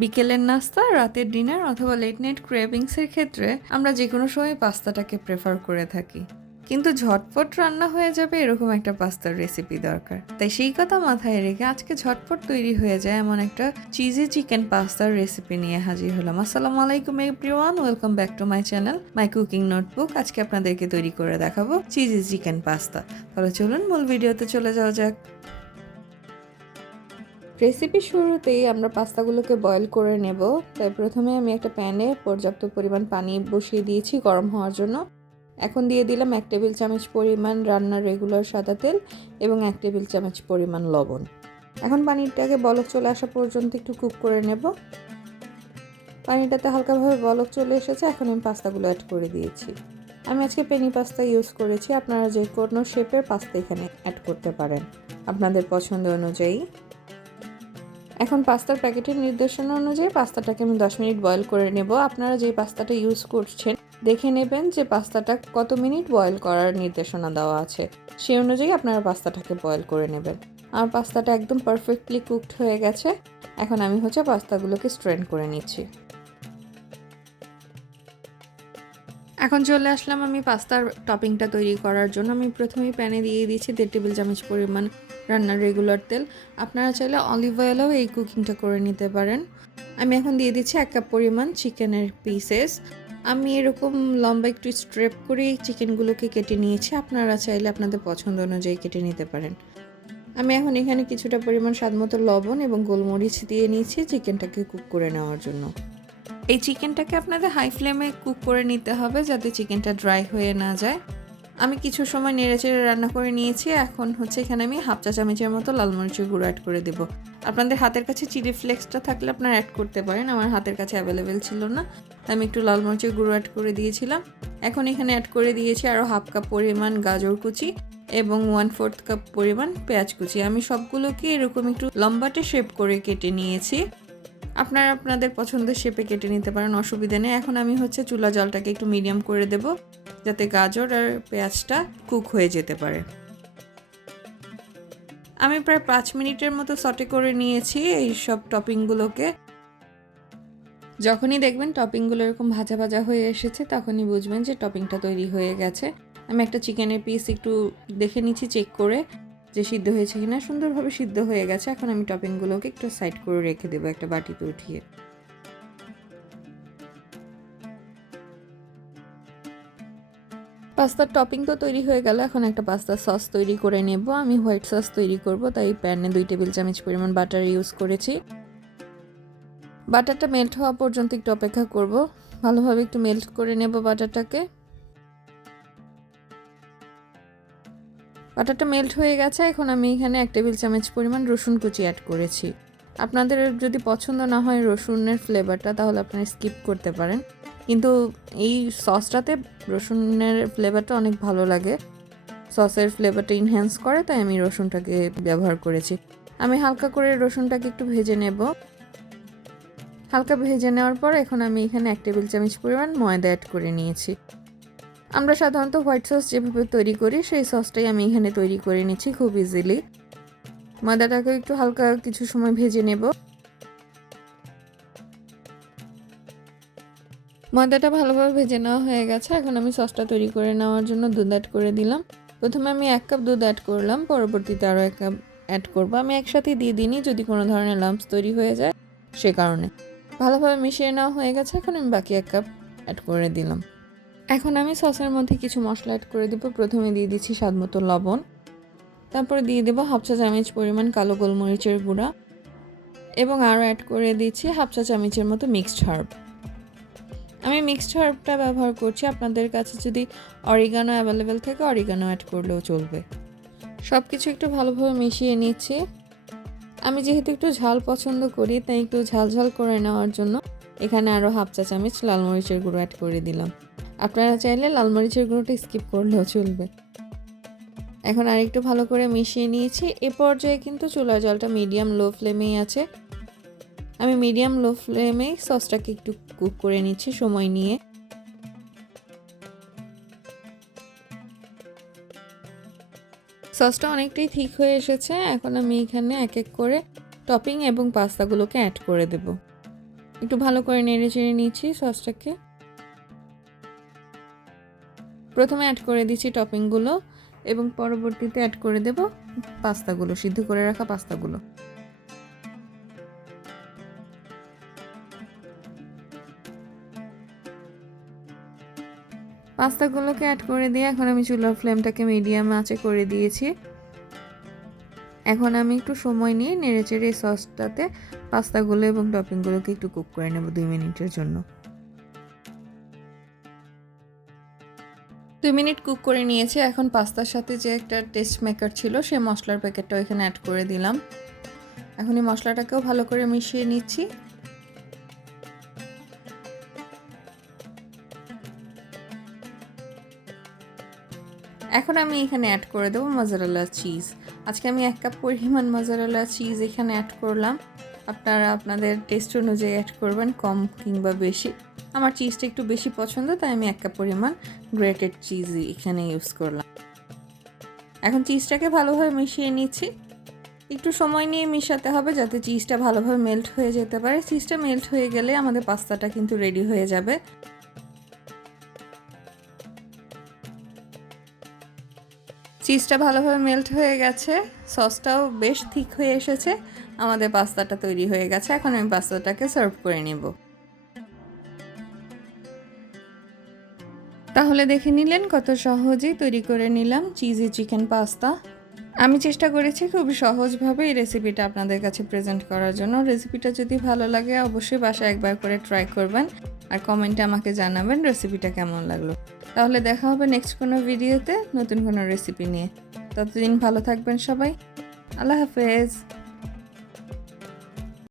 বিকেলের নাস্তা, রাতের ডিনার অথবা লেট নাইট ক্রেভিংসের ক্ষেত্রে আমরা যে কোনো সময় পাস্তাটাকে প্রেফার করে থাকি। কিন্তু ঝটপট রান্না হয়ে যাবে এরকম একটা পাস্তার রেসিপি দরকার। তাই সেই কথা মাথায় রেখে আজকে ঝটপট তৈরি হয়ে যায় এমন একটা চিজি চিকেন পাস্তার রেসিপি নিয়ে হাজির হলাম। আসসালামু আলাইকুম everyone welcome back to my channel my cooking notebook আজকে আপনাদেরকে তৈরি করে দেখাবো চিজি চিকেন পাস্তা। তাহলে চলুন মূল ভিডিওতে চলে যাওয়া যাক। রেসিপি শুরুতেই আমরা পাস্তাগুলোকে বয়েল করে নেব। তাই প্রথমে আমি একটা প্যানে পর্যাপ্ত পরিমাণ পানি বসিয়ে দিয়েছি গরম হওয়ার জন্য। এখন দিয়ে দিলাম এক টেবিল চামচ পরিমাণ রান্নার রেগুলার সাদা তেল এবং এক টেবিল চামচ পরিমাণ লবণ। এখন পানিটাকে বলক চলে আসা পর্যন্ত একটু কুক করে নেব। পানিটাতে হালকাভাবে বলক চলে এসেছে, এখন আমি পাস্তাগুলো অ্যাড করে দিয়েছি। আমি আজকে পেনি পাস্তা ইউজ করেছি, আপনারা যে কোনো শেপের পাস্তা এখানে অ্যাড করতে পারেন। আপনাদের পছন্দ অনুযায়ী। এখন পাস্তার প্যাকেটের নির্দেশনা অনুযায়ী পাস্তাটাকে আমি দশ মিনিট বয়েল করে নেব। আপনারা যে পাস্তাটা ইউজ করছেন, দেখে নেবেন যে পাস্তাটা কত মিনিট বয়েল করার নির্দেশনা দেওয়া আছে। সেই অনুযায়ী আপনারা পাস্তাটাকে বয়েল করে নেবেন। আমার পাস্তাটা একদম পারফেক্টলি কুকড হয়ে গেছে। এখন আমি হচ্ছে পাস্তাগুলোকে স্ট্রেন করে নিচ্ছি। এখন চলে আসলাম আমি পাস্তার টপিংটা তৈরি করার জন্য। আমি প্রথমেই প্যানে দিয়ে দিয়েছি দেড় টেবিল চামচ পরিমাণ রান্নার রেগুলার তেল। আপনারা চাইলে অলিভ অয়েলেও এই কুকিংটা করে নিতে পারেন। আমি এখন দিয়ে দিচ্ছি এক কাপ পরিমাণ চিকেনের পিসেস আমি এরকম লম্বা একটু স্ট্রেপ করে চিকেনগুলোকে কেটে নিয়েছি। আপনারা চাইলে আপনাদের পছন্দ অনুযায়ী কেটে নিতে পারেন। আমি এখন এখানে কিছুটা পরিমাণ স্বাদমতো লবণ এবং গোলমরিচ দিয়ে নিয়েছি চিকেনটাকে কুক করে নেওয়ার জন্য। এই চিকেনটাকে আপনাদের হাই ফ্লেমে কুক করে নিতে হবে যাতে চিকেনটা ড্রাই হয়ে না যায়। আমি কিছু সময় নেড়েচেড়ে রান্না করে নিয়েছি, এখন হচ্ছে এখানে আমি হাফ চা চামচের মতো লাল মরিচের গুঁড়ো অ্যাড করে দেবো। আপনাদের হাতের কাছে চিলি ফ্লেক্সটা থাকলে আপনারা অ্যাড করতে পারেন, আমার হাতের কাছে অ্যাভেলেবেল ছিল না, তাই আমি একটু লাল মরিচের গুঁড়ো অ্যাড করে দিয়েছিলাম। এখন এখানে অ্যাড করে দিয়েছি আরও হাফ কাপ পরিমাণ গাজর কুচি এবং ওয়ান ফোর্থ কাপ পরিমাণ পেঁয়াজ কুচি। আমি সবগুলোকে এরকম একটু লম্বাটে শেপ করে কেটে নিয়েছি। আপনারা আপনাদের পছন্দের শেপে কেটে নিতে পারেন, অসুবিধা নেই। এখন আমি হচ্ছে চুলা জলটাকে একটু মিডিয়াম করে দেব, যাতে গাজর আর পেঁয়াজটা কুক হয়ে যেতে পারে। আমি প্রায় পাঁচ মিনিটের মতো সটে করে নিয়েছি এই সব টপিংগুলোকে যখনই দেখবেন টপিংগুলো এরকম ভাজা ভাজা হয়ে এসেছে, তখনই বুঝবেন যে টপিংটা তৈরি হয়ে গেছে। আমি একটা চিকেনের পিস একটু দেখে নিচ্ছি চেক করে। যে সিদ্ধ হয়েছে কিনা, সুন্দরভাবে সিদ্ধ হয়ে গেছে। এখন আমি টপিংগুলোকে একটু সাইড করে রেখে দেবো একটা বাটিতে উঠিয়ে। পাস্তার টপিং তো তৈরি হয়ে গেল। এখন একটা পাস্তার সস তৈরি করে নেব। আমি হোয়াইট সস তৈরি করব, তাই প্যানে দুই টেবিল চামচ পরিমাণ বাটার ইউজ করেছি। বাটারটা মেল্ট হওয়া পর্যন্ত একটু অপেক্ষা করব। ভালোভাবে একটু মেল্ট করে নেব বাটারটাকে। বাটারটা মেল্ট হয়ে গেছে, এখন আমি এখানে এক টেবিল চামচ পরিমাণ রসুন কুচি অ্যাড করেছি। আপনাদের যদি পছন্দ না হয় রসুনের ফ্লেভারটা তাহলে আপনারা স্কিপ করতে পারেন। কিন্তু এই সসটাতে রসুনের ফ্লেভারটা অনেক ভালো লাগে। সসের ফ্লেভারটা ইনহ্যান্স করে, তাই আমি রসুনটাকে ব্যবহার করেছি। আমি হালকা করে রসুনটাকে একটু ভেজে নেব। হালকা ভেজে নেওয়ার পর এখন আমি এখানে এক টেবিল চামচ পরিমাণ ময়দা অ্যাড করে নিয়েছি। আমরা সাধারণত হোয়াইট সস যেভাবে তৈরি করি, সেই সসটাই আমি এখানে তৈরি করে নিচ্ছি খুব ইজিলি ময়দাটাকে একটু হালকা কিছু সময় ভেজে নেব। ময়দাটা ভালোভাবে ভেজে নেওয়া হয়ে গেছে। এখন আমি সসটা তৈরি করে নেওয়ার জন্য দুধ অ্যাড করে দিলাম। প্রথমে আমি এক কাপ দুধ অ্যাড করলাম, পরবর্তীতে আরও এক কাপ অ্যাড করব। আমি একসাথে দিয়ে দিইনি, যদি কোনো ধরনের লাম্পস তৈরি হয়ে যায় সে কারণে। ভালোভাবে মিশিয়ে নেওয়া হয়ে গেছে, এখন আমি বাকি এক কাপ অ্যাড করে দিলাম। এখন আমি সসের মধ্যে কিছু মশলা অ্যাড করে দেবো। প্রথমে দিয়ে দিচ্ছি স্বাদ মতো লবণ। তারপরে দিয়ে দেবো হাফ চা চামচ পরিমাণ কালো গোলমরিচের গুঁড়া। এবং আরও অ্যাড করে দিচ্ছি হাফ চা চামচের মতো মিক্সড হার্ব আমি মিক্সড হার্বটা ব্যবহার করছি। আপনাদের কাছে যদি অরিগানো অ্যাভেলেবেল থাকে অরিগানো অ্যাড করলেও চলবে। সব কিছু একটু ভালোভাবে মিশিয়ে নিচ্ছি। আমি যেহেতু একটু ঝাল পছন্দ করি, তাই একটু ঝাল ঝাল করে নেওয়ার জন্য এখানে আরও হাফ চা চামচ লাল মরিচের গুঁড়ো অ্যাড করে দিলাম। আপনারা চাইলে লাল মরিচের গুঁড়োটা স্কিপ করলেও চলবে। এখন আরেকটু ভালো করে মিশিয়ে নিয়েছি। এ পর্যায়ে কিন্তু চুলার জলটা মিডিয়াম লো ফ্লেমেই আছে। আমি মিডিয়াম লো ফ্লেমে সসটাকে একটু কুক করে নিচ্ছি সময় নিয়ে। সসটা অনেকটাই ঠিক হয়ে এসেছে। এখন আমি এখানে এক এক করে টপিং এবং পাস্তাগুলোকে অ্যাড করে দেব। একটু ভালো করে নেড়ে চেড়ে নিচ্ছি সসটাকে। প্রথমে অ্যাড করে দিচ্ছি টপিংগুলো এবং পরবর্তীতে অ্যাড করে দেব পাস্তাগুলো, সিদ্ধ করে রাখা পাস্তাগুলো। পাস্তাগুলোকে অ্যাড করে দিয়ে এখন আমি চুলার ফ্লেমটাকে মিডিয়াম আঁচে করে দিয়েছি। এখন আমি একটু সময় নিয়ে নেড়ে চেড়ে এই সসটাতে পাস্তাগুলো এবং টপিংগুলোকে একটু কুক করে নেব দুই মিনিটের জন্য। দুই মিনিট কুক করে নিয়েছি। এখন পাস্তার সাথে যে একটা টেস্ট মেকার ছিল, সেই মশলার প্যাকেটটাও এখানে অ্যাড করে দিলাম। এখন এই মশলাটাকেও ভালো করে মিশিয়ে নিচ্ছি। এখন আমি এখানে অ্যাড করে দেবো মজারালা চিজ আজকে আমি এক কাপ পরিমাণ মজারালা চিজ এখানে অ্যাড করলাম। আপনারা আপনাদের টেস্ট অনুযায়ী অ্যাড করবেন, কম কিংবা বেশি। আমার চিজটা একটু বেশি পছন্দ, তাই আমি এক কাপ পরিমাণ গ্রেটেড চিজ এখানে ইউজ করলাম। এখন চিজটাকে ভালোভাবে মিশিয়ে নিচ্ছি। একটু সময় নিয়ে মিশাতে হবে যাতে চিজটা ভালোভাবে মেল্ট হয়ে যেতে পারে। চিজটা মেল্ট হয়ে গেলে আমাদের পাস্তাটা কিন্তু রেডি হয়ে যাবে। চিজটা ভালোভাবে মেল্ট হয়ে গেছে। সসটাও বেশ ঠিক হয়ে এসেছে। আমাদের পাস্তাটা তৈরি হয়ে গেছে। এখন আমি পাস্তাটাকে সার্ভ করে নেব। তাহলে দেখে নিলেন কত সহজেই তৈরি করে নিলাম চিজি চিকেন পাস্তা। আমি চেষ্টা করেছি খুব সহজভাবে এই রেসিপিটা আপনাদের কাছে প্রেজেন্ট করার জন্য। রেসিপিটা যদি ভালো লাগে অবশ্যই বাসায় একবার করে ট্রাই করবেন আর কমেন্টে আমাকে জানাবেন রেসিপিটা কেমন লাগল। তাহলে দেখা হবে নেক্সট কোনো ভিডিওতে নতুন কোনো রেসিপি নিয়ে। ততদিন ভালো থাকবেন সবাই। আল্লাহ হাফেজ।